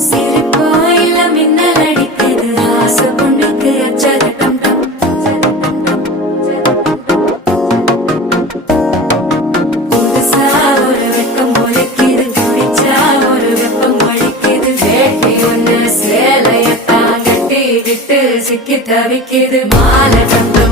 சிரிப்போ இல்ல மின்னல் அடிக்குது ஆசை பொண்ணுக்கு அச்சத டம் டம். புதுசா ஒரு வெக்கம் முளைக்குது குடிச்சா ஒரு வெப்பம் ஒழிக்குது வேட்டி ஒண்ணு சேலையத்தான் கட்டிக்கிட்டு சிக்கி தவிக்குது மாலை டம் டம்.